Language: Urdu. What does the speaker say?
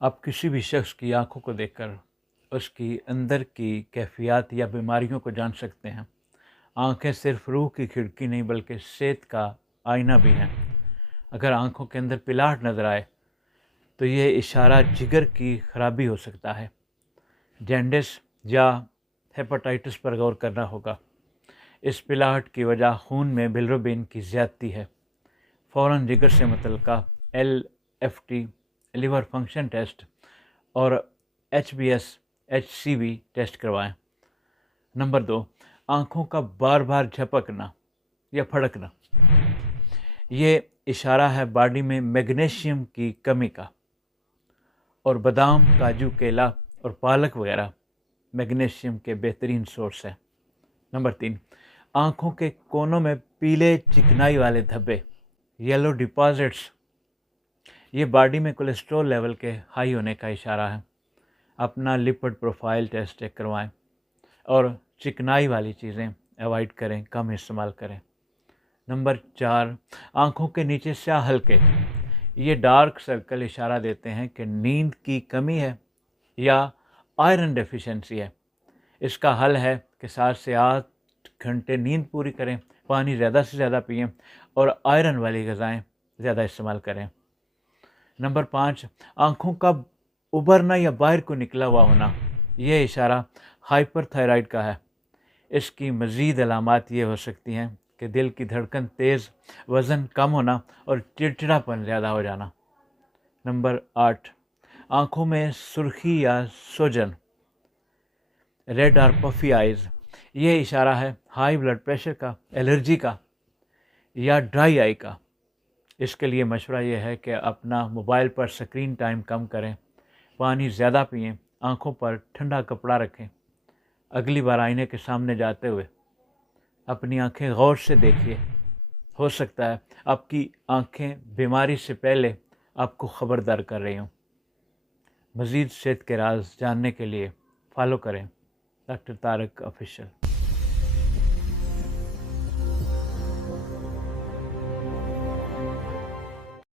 آپ کسی بھی شخص کی آنکھوں کو دیکھ کر اس کی اندر کی کیفیات یا بیماریوں کو جان سکتے ہیں۔ آنکھیں صرف روح کی کھڑکی نہیں بلکہ صحت کا آئینہ بھی ہیں۔ اگر آنکھوں کے اندر پلاٹ نظر آئے تو یہ اشارہ جگر کی خرابی ہو سکتا ہے۔ جینڈس یا ہیپاٹائٹس پر غور کرنا ہوگا۔ اس پلاٹ کی وجہ خون میں بلروبین کی زیادتی ہے۔ فوراً جگر سے متعلقہ LFT لیور فنکشن ٹیسٹ اور HbS/HCV ٹیسٹ کروائیں۔ نمبر 2، آنکھوں کا بار بار جھپکنا یا پھڑکنا۔ یہ اشارہ ہے باڈی میں میگنیشیم کی کمی کا، اور بادام، کاجو، کیلا اور پالک وغیرہ میگنیشیم کے بہترین سورس ہیں۔ نمبر 3، آنکھوں کے کونوں میں پیلے چکنائی والے دھبے، یلو ڈپازٹس۔ یہ باڈی میں کولیسٹرول لیول کے ہائی ہونے کا اشارہ ہے۔ اپنا لپڈ پروفائل ٹیسٹ چیک کروائیں اور چکنائی والی چیزیں ایوائڈ کریں، کم استعمال کریں۔ نمبر 4، آنکھوں کے نیچے سیاہ حلقے۔ یہ ڈارک سرکل اشارہ دیتے ہیں کہ نیند کی کمی ہے یا آئرن ڈیفیشنسی ہے۔ اس کا حل ہے کہ 7 سے 8 گھنٹے نیند پوری کریں، پانی زیادہ سے زیادہ پئیں اور آئرن والی غذائیں زیادہ استعمال کریں۔ نمبر 5، آنکھوں کا ابھرنا یا باہر کو نکلا ہوا ہونا۔ یہ اشارہ ہائپر تھائرائڈ کا ہے۔ اس کی مزید علامات یہ ہو سکتی ہیں کہ دل کی دھڑکن تیز، وزن کم ہونا اور چڑچڑاپن زیادہ ہو جانا۔ نمبر 8، آنکھوں میں سرخی یا سوجن، ریڈ اور پفی آئیز۔ یہ اشارہ ہے ہائی بلڈ پریشر کا، الرجی کا یا ڈرائی آئی کا۔ اس کے لیے مشورہ یہ ہے کہ اپنا موبائل پر سکرین ٹائم کم کریں، پانی زیادہ پئیں، آنکھوں پر ٹھنڈا کپڑا رکھیں۔ اگلی بار آئینے کے سامنے جاتے ہوئے اپنی آنکھیں غور سے دیکھیے۔ ہو سکتا ہے آپ کی آنکھیں بیماری سے پہلے آپ کو خبردار کر رہی ہوں۔ مزید صحت کے راز جاننے کے لیے فالو کریں ڈاکٹر طارق آفیشیل۔